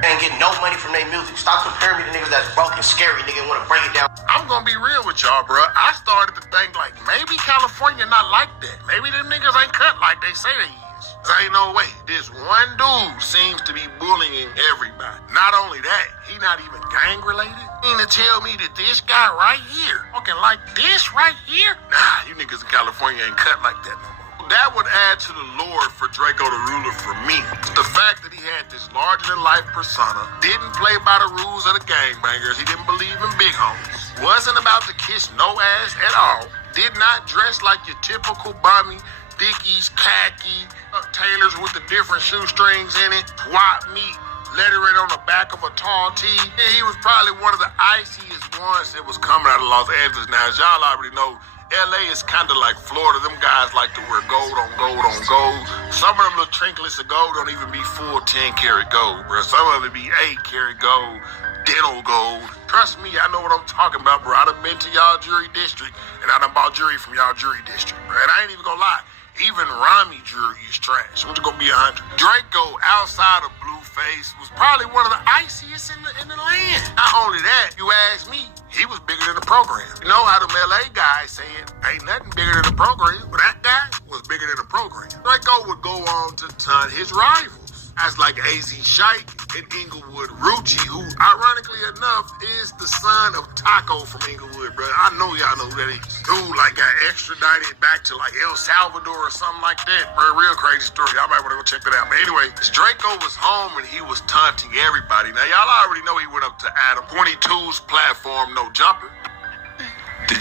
Ain't getting no money from their music. Stop comparing me to niggas that's broke and scary, nigga, and wanna break it down. I'm gonna be real with y'all, bro. I started to think like maybe California not like that. Maybe them niggas ain't cut like they say they is. Ain't no way. This one dude seems to be bullying everybody. Not only that, he not even gang related. You mean to tell me that this guy right here, fucking like this right here? Nah, you niggas in California ain't cut like that no more. That would add to the lore for Drakeo the Ruler for me. The fact that he had this larger-than-life persona, didn't play by the rules of the gangbangers, he didn't believe in big homies, wasn't about to kiss no ass at all, did not dress like your typical bummy, Dickies, khaki, tailors with the different shoestrings in it, swap meat, lettering on the back of a tall tee. And he was probably one of the iciest ones that was coming out of Los Angeles. Now, as y'all already know, LA is kind of like Florida. Them guys like to wear gold on gold on gold. Some of them little trinkets of gold don't even be full 10-karat gold, bro. Some of it be 8-karat gold, dental gold. Trust me, I know what I'm talking about, bro. I done been to y'all jury district, and I done bought jewelry from y'all jury district, bro. And I ain't even gonna lie. Even Rami jewelry is trash. What's gonna be 100? Drakeo, outside of Blueface, was probably one of the iciest in the land. Not only that, you ask me, he was bigger than the program. You know how them LA guys say it, ain't nothing bigger than the program, but that guy was bigger than the program. Drakeo would go on to ton his rivals, as like AZ Shike and Inglewood Rucci, who, ironically enough, is the son of Taco from Inglewood, bro. I know y'all know who that is. Dude, like, got extradited back to, like, El Salvador or something like that, bro. Real crazy story. Y'all might want to go check that out. But anyway, Drakeo was home and he was taunting everybody. Now, y'all already know he went up to Adam 22's platform, No Jumper.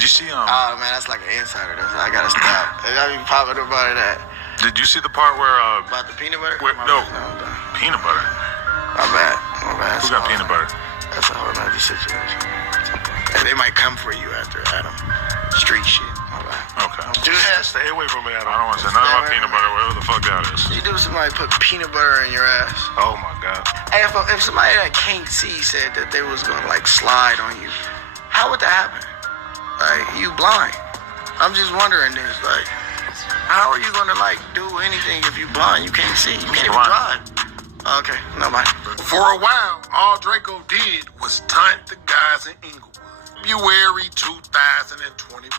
Did you see Oh man, that's like an insider. I gotta stop. I be popping about that. Did you see the part where About the peanut butter? no, peanut butter? My bad. Who got peanut butter? That's a whole nother situation. And they might come for you after Adam. Street shit. My bad. Okay. Juss, Stay away from me, Adam. I don't want to say nothing about peanut butter, whatever the fuck that is. you do somebody put peanut butter in your ass. Oh my god. Hey, if somebody that can't see said that they was gonna like slide on you, how would that happen? Like, you blind. I'm just wondering this, like, how are you gonna like do anything if you blind? You can't see. You can't even drive. Okay, no mind. For a while, all Drakeo did was taunt the guys in Inglewood. February 2021.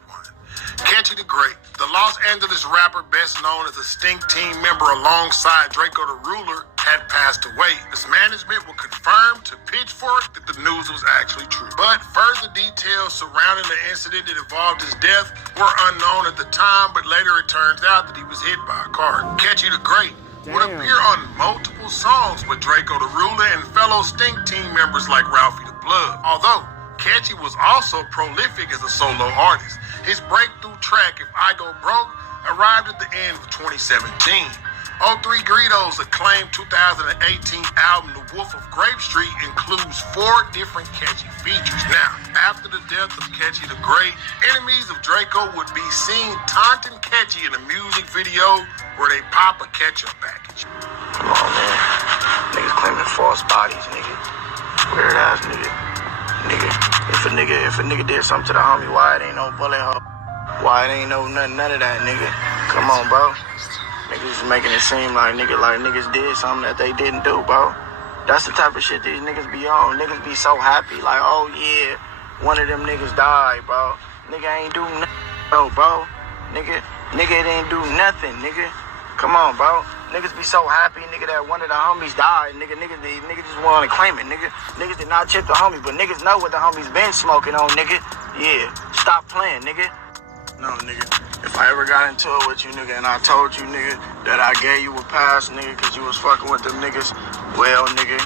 Catchy the Great, the Los Angeles rapper best known as a Stink Team member alongside Drakeo the Ruler, had passed away. His management would confirm to Pitchfork that the news was actually true. But further details surrounding the incident that involved his death were unknown at the time, but later it turns out that he was hit by a car. Catchy the Great would appear on multiple songs with Drakeo the Ruler and fellow Stink Team members like Ralphie the Blood. Although Catchy was also prolific as a solo artist. His breakthrough track, If I Go Broke, arrived at the end of 2017. O3 Greedo's acclaimed 2018 album, The Wolf of Grape Street, includes 4 different Catchy features. Now, after the death of Catchy the Great, enemies of Drakeo would be seen taunting Catchy in a music video where they pop a ketchup package. Come on, man. Niggas claiming false bodies, nigga. Weird ass nigga. If a nigga did something to the homie, why it ain't no bullet hole? Why it ain't no none of that, nigga? Come on, bro. Niggas making it seem like niggas did something that they didn't do, bro. That's the type of shit these niggas be on. Niggas be so happy, like, oh yeah, one of them niggas died, bro. Nigga ain't do nothing, bro. Nigga didn't do nothing, nigga. Come on, bro. Niggas be so happy, nigga, that one of the homies died. Niggas just want to claim it, nigga. Niggas did not chip the homie, but niggas know what the homies been smoking on, nigga. Yeah, stop playing, nigga. No, nigga. If I ever got into it with you, nigga, and I told you, nigga, that I gave you a pass, nigga, because you was fucking with them niggas, well, nigga,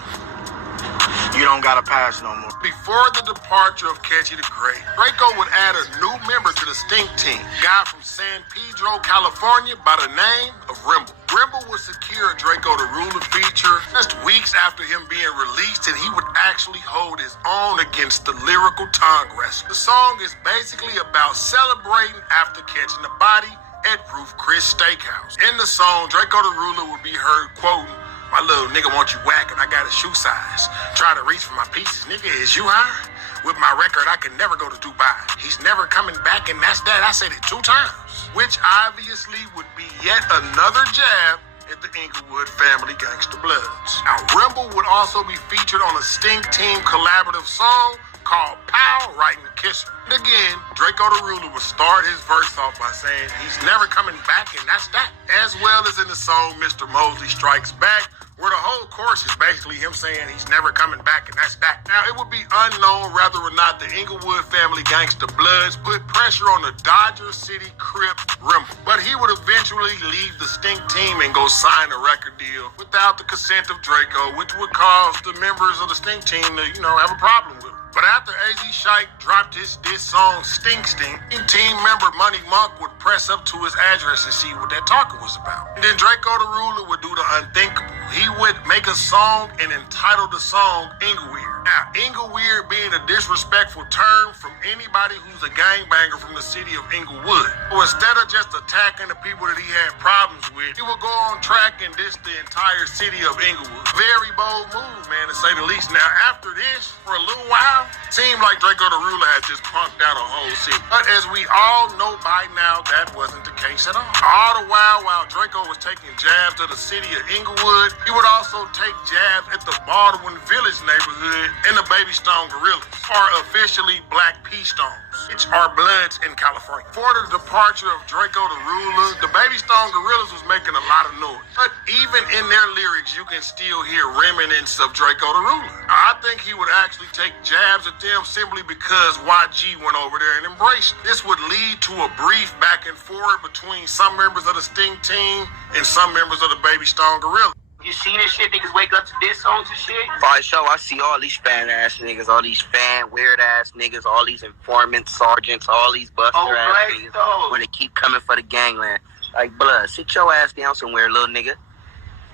you don't got a pass no more. Before the departure of Catchy the Great, Drakeo would add a new member to the Stink Team, a guy from San Pedro, California, by the name of Rimble. Rimble would secure Drakeo the Ruler feature just weeks after him being released, and he would actually hold his own against the lyrical tongue wrestler. The song is basically about celebrating after catching the body at Roof Chris Steakhouse. In the song, Drakeo the Ruler would be heard quoting, "My little nigga want you whack and I got a shoe size. Try to reach for my pieces, nigga, is you high? With my record, I can never go to Dubai. He's never coming back, and that's that. I said it 2 times." Which obviously would be yet another jab at the Inglewood family gangster bloods. Now, Rimble would also be featured on a Stink Team collaborative song called Pow, Writing the Kisser. And again, Drakeo the Ruler would start his verse off by saying he's never coming back, and that's that. As well as in the song Mr. Mosley Strikes Back, where the whole chorus is basically him saying he's never coming back, and that's that. Now, it would be unknown whether or not the Inglewood family gangster bloods put pressure on the Dodger City Crip Rimble, but he would eventually leave the Stink Team and go sign a record deal without the consent of Drakeo, which would cause the members of the Stink Team to, have a problem with him. But after AZ Shike dropped his diss song Stink, team member Money Monk would press up to his address and see what that talker was about. And then Drakeo the Ruler would do the unthinkable. He would make a song and entitle the song Ingleweird. Now, Ingleweird being a disrespectful term from anybody who's a gangbanger from the city of Inglewood. So instead of just attacking the people that he had problems with, he would go on track and diss the entire city of Inglewood. Very bold move, man, to say the least. Now, after this, for a little while, seemed like Drakeo the Ruler had just punked out a whole city. But as we all know by now, that wasn't the case at all. All the while Drakeo was taking jabs at the city of Inglewood, he would also take jabs at the Baldwin Village neighborhood and the Baby Stone Gorillas, or officially Black P Stones, which are bloods in California. For the departure of Drakeo the Ruler, the Baby Stone Gorillas was making a lot of noise. But even in their lyrics, you can still hear remnants of Drakeo the Ruler. I think he would actually take jabs at them simply because YG went over there and embraced it. This would lead to a brief back and forth between some members of the Stink Team and some members of the Baby Stone Gorillas. You see this shit? Niggas wake up to diss songs and shit? For sure, I see all these fan ass niggas, all these fan weird ass niggas, all these informants, sergeants, all these buster ass niggas when they keep coming for the gangland. Like, blood, sit your ass down somewhere, little nigga.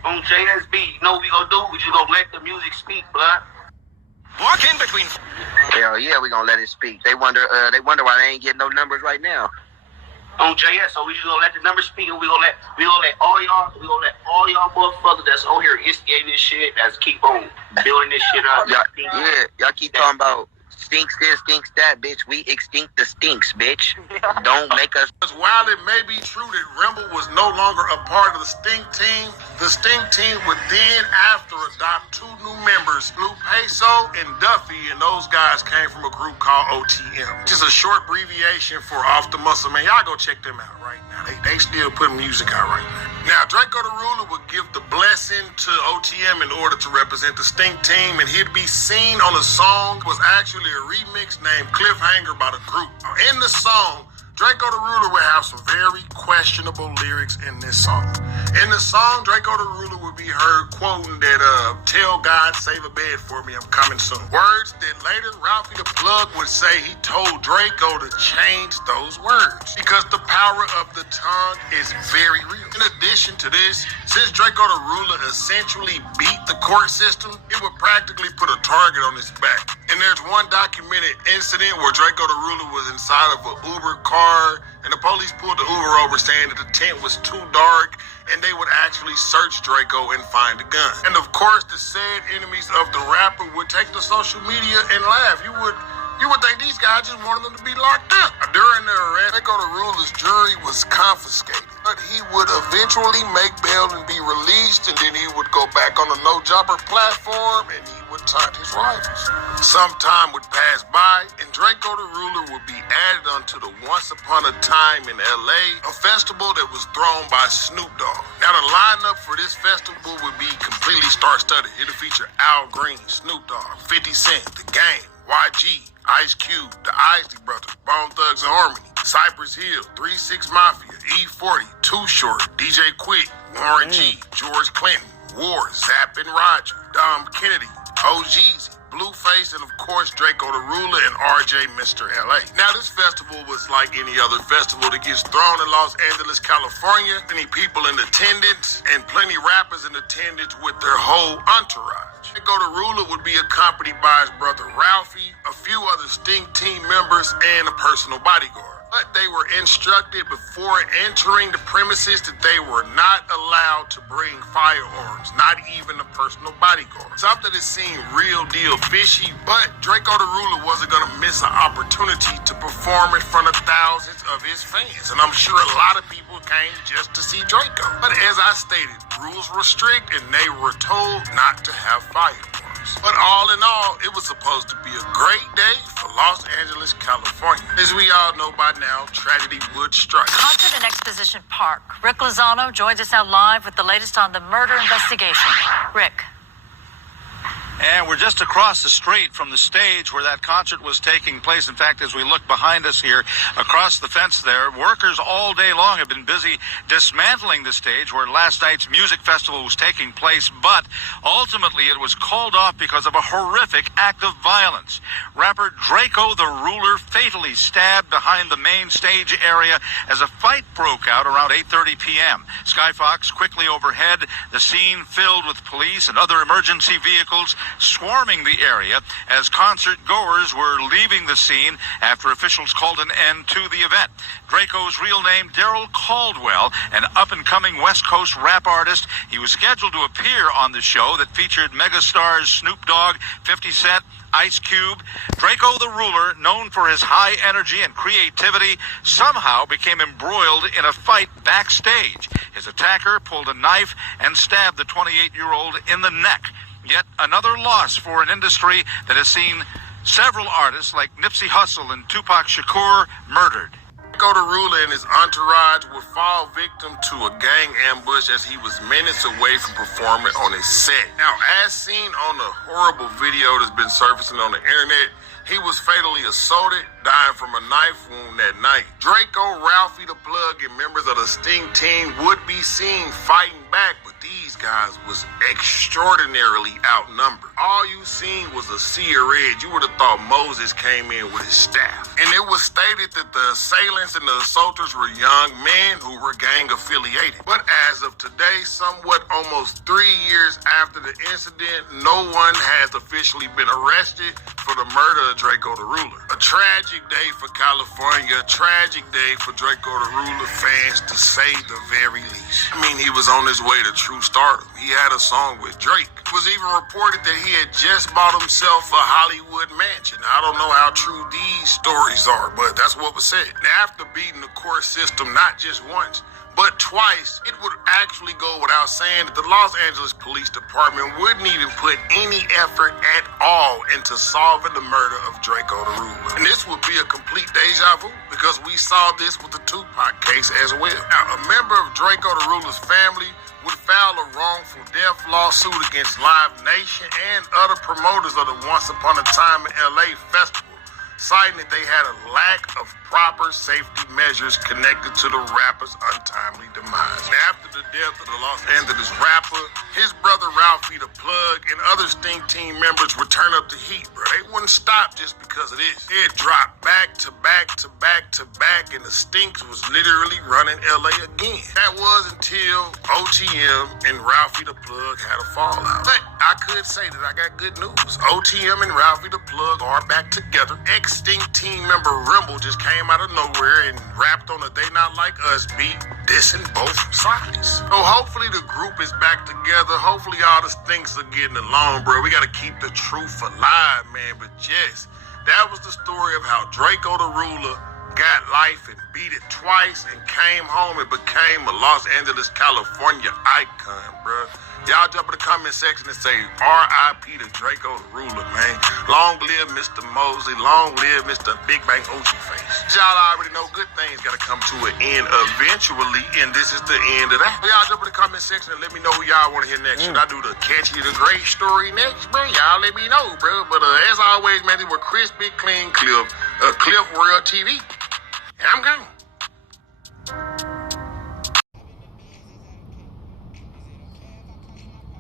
On JSB, you know what we gonna do? We just gonna let the music speak, blood. Walk in between. Hell yeah, we gonna let it speak. They wonder why they ain't getting no numbers right now. On JS, so we just gonna let the numbers speak, and we gonna let all y'all motherfuckers that's on here instigating this shit, that's keep on building this shit up. Y'all keep talking about stinks this, stinks that, bitch. We extinct the stinks, bitch. Don't make us. While it may be true that Rimble was no longer a part of the Stink team would then after adopt two new members, Blue Peso and Duffy, and those guys came from a group called OTM. Just a short abbreviation for Off the Muscle Man. Y'all go check them out right now. They still putting music out right now. Now, Drakeo the Ruler would give the blessing to OTM in order to represent the Stink team, and he'd be seen on a song was actually a remix named Cliffhanger by the group. In the song, Drakeo the Ruler would have some very questionable lyrics in this song. In the song, Drakeo the Ruler would be heard quoting that, tell God save a bed for me, I'm coming soon. Words that later Ralphie the Plug would say he told Drakeo to change those words because the power of the tongue is very real. In addition to this, since Drakeo the Ruler essentially beat the court system, it would practically put a target on his back. And there's one documented incident where Drakeo the Ruler was inside of an Uber car and the police pulled the Uber over saying that the tent was too dark and they would actually search Drakeo and find a gun. And of course, the said enemies of the rapper would take to social media and laugh. You would think these guys just wanted them to be locked up. During the arrest, Drakeo the Ruler's jury was confiscated, but he would eventually make bail and be released, and then he would go back on the no-jumper platform and he would taunt his rivals. Some time would pass by, and Drakeo the Ruler would be added onto the Once Upon a Time in LA, a festival that was thrown by Snoop Dogg. Now, the lineup for this festival would be completely star-studded. It'll feature Al Green, Snoop Dogg, 50 Cent, The Game, YG, Ice Cube, the Isley Brothers, Bone Thugs and Harmony, Cypress Hill, 3-6 Mafia, E40, Too Short, DJ Quick, Warren G, George Clinton, War, Zapp and Roger, Dom Kennedy, OGZ, Blueface, and of course Drakeo the Ruler and RJ Mr. LA. Now, this festival was like any other festival that gets thrown in Los Angeles, California. Many people in attendance and plenty rappers in attendance with their whole entourage. Drakeo the Ruler would be accompanied by his brother Ralphie, a few other Stink team members, and a personal bodyguard. But they were instructed before entering the premises that they were not allowed to bring firearms, not even a personal bodyguard. Something that seemed real deal fishy, but Drakeo the Ruler wasn't going to miss an opportunity to perform in front of thousands of his fans. And I'm sure a lot of people came just to see Drakeo. But as I stated, rules were strict and they were told not to have firearms. But all in all, it was supposed to be a great day for Los Angeles, California. As we all know by now, tragedy would strike. Concert in Exposition Park. Rick Lozano joins us now live with the latest on the murder investigation. Rick. And we're just across the street from the stage where that concert was taking place. In fact, as we look behind us here, across the fence there, workers all day long have been busy dismantling the stage where last night's music festival was taking place. But ultimately, it was called off because of a horrific act of violence. Rapper Drakeo the Ruler fatally stabbed behind the main stage area as a fight broke out around 8:30 p.m. Skyfox quickly overhead, the scene filled with police and other emergency vehicles swarming the area as concert goers were leaving the scene after officials called an end to the event. Drakeo's real name, Daryl Caldwell, an up-and-coming West Coast rap artist. He was scheduled to appear on the show that featured megastars Snoop Dogg, 50 Cent, Ice Cube. Drakeo the Ruler, known for his high energy and creativity, somehow became embroiled in a fight backstage. His attacker pulled a knife and stabbed the 28-year-old in the neck. Yet another loss for an industry that has seen several artists like Nipsey Hussle and Tupac Shakur murdered. Drakeo the Ruler and his entourage would fall victim to a gang ambush as he was minutes away from performing on his set. Now, as seen on the horrible video that's been surfacing on the internet, he was fatally assaulted dying from a knife wound that night. Drakeo, Ralphie the Plug, and members of the Sting team would be seen fighting back, but these guys was extraordinarily outnumbered. All you seen was a sea of red. You would have thought Moses came in with his staff. And it was stated that the assailants and the assaulters were young men who were gang affiliated. But as of today, somewhat almost 3 years after the incident, no one has officially been arrested for the murder of Drakeo the Ruler. A tragic day for California, a tragic day for Drakeo the Ruler fans, to say the very least. I mean, he was on his way to true stardom. He had a song with Drake. It was even reported that he had just bought himself a Hollywood mansion. I don't know how true these stories are, but that's what was said. After beating the court system not just once, but twice, it would actually go without saying that the Los Angeles Police Department wouldn't even put any effort at all into solving the murder of Drakeo the Ruler. And this would be a complete deja vu, because we saw this with the Tupac case as well. Now, a member of Drakeo the Ruler's family would file a wrongful death lawsuit against Live Nation and other promoters of the Once Upon a Time in LA festival, citing that they had a lack of proper safety measures connected to the rapper's untimely demise. And after the death of the Los Angeles rapper, his brother Ralphie the Plug and other Sting team members would turn up the heat, bro. They wouldn't stop just because of this. It dropped back to back to back to back, and the Stinks was literally running LA again. That was until OTM and Ralphie the Plug had a fallout. But I could say that I got good news. OTM and Ralphie the Plug are back together. Ex-Sting team member Rimble just came out of nowhere and rapped on a They Not Like Us beat, dissing both sides. So hopefully the group is back together. Hopefully all the Stinks are getting along, bro. We gotta keep the truth alive, man. But yes, that was the story of how Drakeo the Ruler got life and beat it twice and came home and became a Los Angeles, California icon, bro. Y'all jump in the comment section and say R.I.P. to Drakeo the Ruler, man. Long live Mr. Mosley. Long live Mr. Big Bang Ocean Face. Y'all already know good things gotta come to an end eventually, and this is the end of that. Y'all jump in the comment section and let me know who y'all want to hear next. Should I do the Catchy the Great story next, bro? Y'all let me know, bro. But as always, man, this was Crispy Clean Cliff, Cliff World TV. And I'm gone.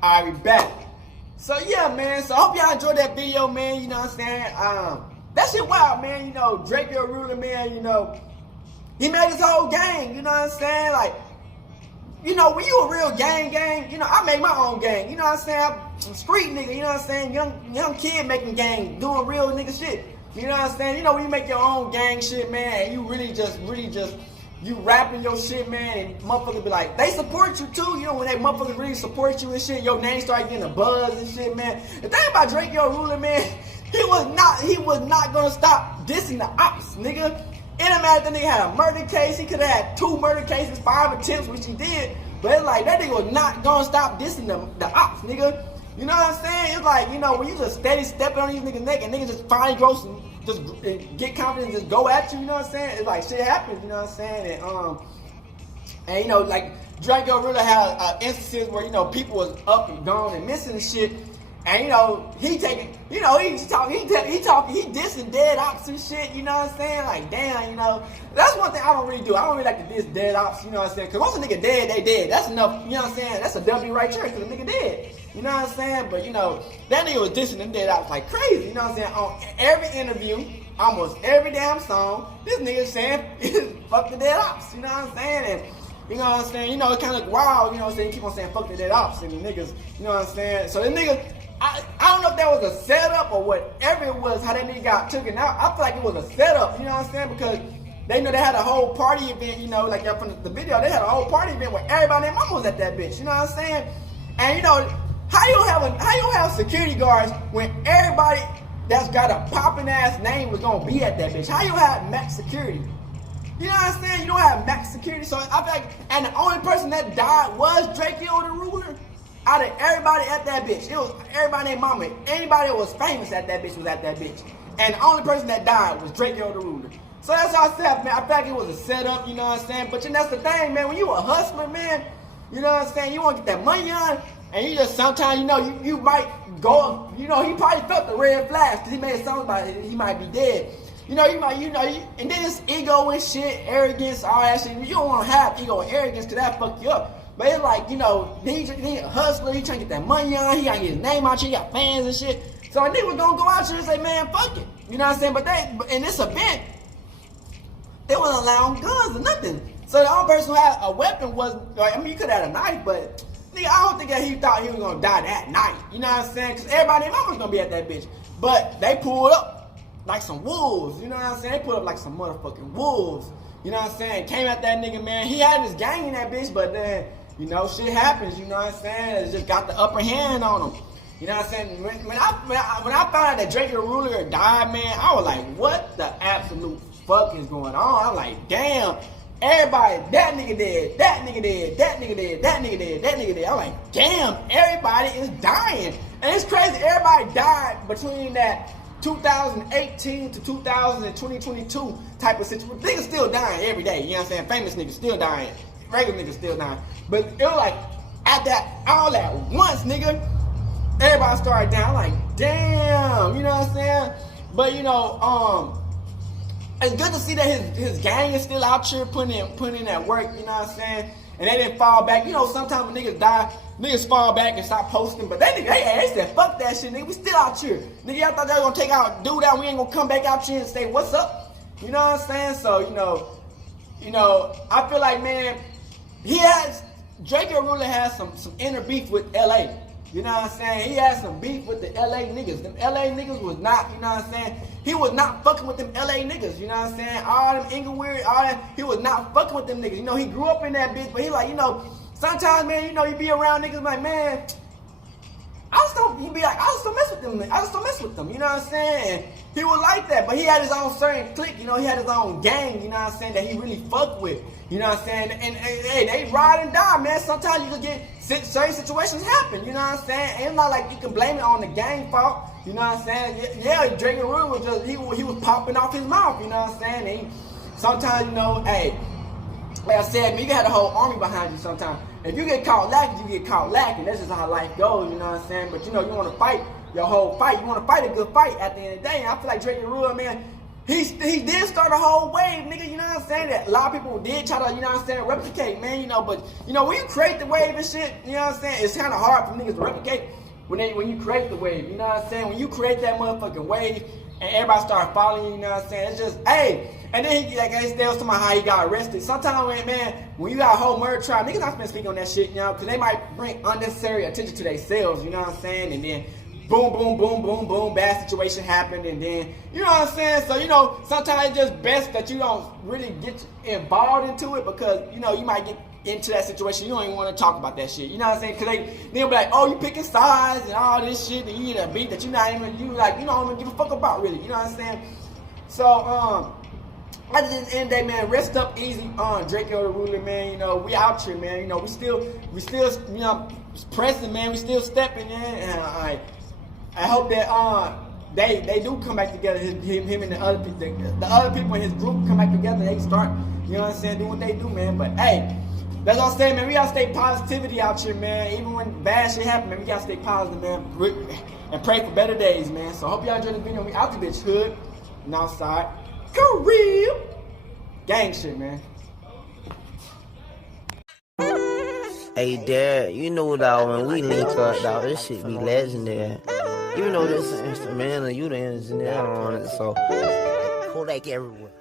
Alright, we back. So yeah, man. So I hope y'all enjoyed that video, man. You know what I'm saying? That shit wild, man. You know, Drakeo Ruler, man. You know, he made his whole gang. You know what I'm saying? Like, you know, when you a real gang, you know, I made my own gang. You know what I'm saying? I'm a street nigga. You know what I'm saying? Young kid making gang, doing real nigga shit. You know what I'm saying? You know, when you make your own gang shit, man, and you really just, you rapping your shit, man, and motherfuckers be like, they support you too. You know, when they motherfuckers really support you and shit, your name start getting a buzz and shit, man. The thing about Drakeo Ruler, man, he was not gonna stop dissing the ops, nigga. It didn't matter if the nigga had a murder case. He could have had 2 murder cases, 5 attempts, which he did. But it's like, that nigga was not gonna stop dissing the ops, nigga. You know what I'm saying? It's like, you know, when you just steady stepping on these niggas' neck and niggas just finally gross and just get confident and just go at you, you know what I'm saying? It's like shit happens, you know what I'm saying? And you know, like Drakeo Ruler had instances where, you know, people was up and gone and missing and shit. And you know, he taking, you know, he dissing dead ops and shit, you know what I'm saying? Like, damn, you know, that's one thing I don't really do. I don't really like to diss dead ops, you know what I'm saying? Cause once a nigga dead, they dead. That's enough, you know what I'm saying? That's a W right there, cause the nigga dead. You know what I'm saying? But you know, that nigga was dissing them dead ops like crazy, you know what I'm saying? On every interview, almost every damn song, this nigga saying, fuck the dead ops, you know what I'm saying? And you know what I'm saying? You know, it's kind of wild, you know what I'm saying? You keep on saying fuck the dead ops and the niggas, you know what I'm saying? So the nigga, I don't know if that was a setup or whatever it was, how that nigga got taken out. I feel like it was a setup, you know what I'm saying? Because they know they had a whole party event, you know, like from the video, they had a whole party event where everybody and their mama was at that bitch, you know what I'm saying? And you know, how you have security guards when everybody that's got a popping ass name was gonna be at that bitch? How you have max security? You know what I'm saying? You don't have max security, so I feel like, and the only person that died was Drakeo the Ruler. Out of everybody at that bitch, it was everybody named mama. Anybody that was famous at that bitch was at that bitch. And the only person that died was Drakeo the Ruler. So that's how I said, man, I feel like it was a setup, you know what I'm saying? But that's the thing, man, when you a hustler, man, you know what I'm saying? You want to get that money on, and you just sometimes, you know, you might go, you know, he probably felt the red flash because he made songs about it, he might be dead. you know, and then it's ego and shit, arrogance, all that shit. You don't want to have ego and arrogance because that fuck you up. But it's like, you know, he a hustler, he trying to get that money on, he got to get his name out here, he got fans and shit. So a nigga was going to go out here and say, man, fuck it. You know what I'm saying? But in this event, they wasn't allowing guns or nothing. So the only person who had a weapon was, I mean, you could have had a knife, but nigga, I don't think that he thought he was going to die that night. You know what I'm saying? Because everybody in their mama's going to be at that bitch. But they pulled up like some wolves. You know what I'm saying? They pulled up like some motherfucking wolves. You know what I'm saying? Came at that nigga, man. He had his gang in that bitch, but then, you know, shit happens. You know what I'm saying? It just got the upper hand on him. You know what I'm saying? When I found out that Drakeo the Ruler died, man, I was like, what the absolute fuck is going on? I'm like, damn, everybody, that nigga dead, that nigga dead, that nigga dead, that nigga dead, that nigga dead. I'm like, damn, everybody is dying. And it's crazy, everybody died between that 2018 to 2022 type of situation. Niggas still dying every day, you know what I'm saying? Famous niggas still dying, regular niggas still dying. But it was like, at that, all at once, nigga, everybody started down. I'm like, damn, you know what I'm saying? But, you know, it's good to see that his gang is still out here putting in that work, you know what I'm saying? And they didn't fall back. You know, sometimes when niggas die, niggas fall back and stop posting. But they said, fuck that shit, nigga. We still out here. Nigga, y'all thought they were going to take out dude out. We ain't going to come back out here and say, what's up? You know what I'm saying? So, you know, I feel like, man, Drakeo Ruler has some inner beef with LA. You know what I'm saying? He had some beef with the LA niggas. Them LA niggas was not, you know what I'm saying? He was not fucking with them LA niggas, you know what I'm saying? All them Inglewood, all that, he was not fucking with them niggas. You know, he grew up in that bitch, but he like, you know, sometimes, man, you know, you be around niggas like, man, I just don't mess with them. I just don't mess with them, you know what I'm saying? And he was like that, but he had his own certain clique, you know, he had his own gang, you know what I'm saying, that he really fucked with, you know what I'm saying? And hey, they ride and die, man. Sometimes you can get certain situations happen, you know what I'm saying? And it's not like you can blame it on the gang fault, you know what I'm saying? Yeah, Drakeo Ruler was just, he was popping off his mouth, you know what I'm saying? Sometimes, you know, hey, like I said, man, you got a whole army behind you sometimes. If you get caught lacking, you get caught lacking. That's just how life goes, you know what I'm saying? But, you know, you want to fight your whole fight. You want to fight a good fight at the end of the day. And I feel like Drakeo Ruler, man, he did start a whole wave, nigga, you know what I'm saying? That a lot of people did try to, you know what I'm saying, replicate, man, you know, but, you know, when you create the wave and shit, you know what I'm saying, it's kind of hard for niggas to replicate when you create the wave, you know what I'm saying? When you create that motherfucking wave and everybody start following you, you know what I'm saying? It's just, hey, and then he, like, they was talking about how he got arrested. Sometimes, man, when you got a whole murder trial, niggas not finna speak on that shit, you know, because they might bring unnecessary attention to themselves, you know what I'm saying? And then boom, boom, boom, boom, boom, bad situation happened, and then, you know what I'm saying? So, you know, sometimes it's just best that you don't really get involved into it because, you know, you might get into that situation. You don't even want to talk about that shit. You know what I'm saying? Because they'll be like, oh, you picking sides and all this shit, and you get a beat that you don't even give a fuck about, really. You know what I'm saying? So, at the end of the day, man, rest up easy on Drakeo the Ruler, man. You know, we out here, man. You know, we still, you know, pressing, man. We still stepping, man. And I hope that they do come back together. Him and the other people in his group come back together. They start, you know what I'm saying, doing what they do, man. But hey, that's what I'm saying, man. We gotta stay positivity out here, man. Even when bad shit happen, man, we gotta stay positive, man, and pray for better days, man. So I hope y'all enjoyed this video. We out the bitch hood and outside. Go real gang shit, man. Hey, Dad, you know, dog, when we link up, dog, this shit be legendary. You know this instrumental, you the engineer on it, so Kodak everywhere.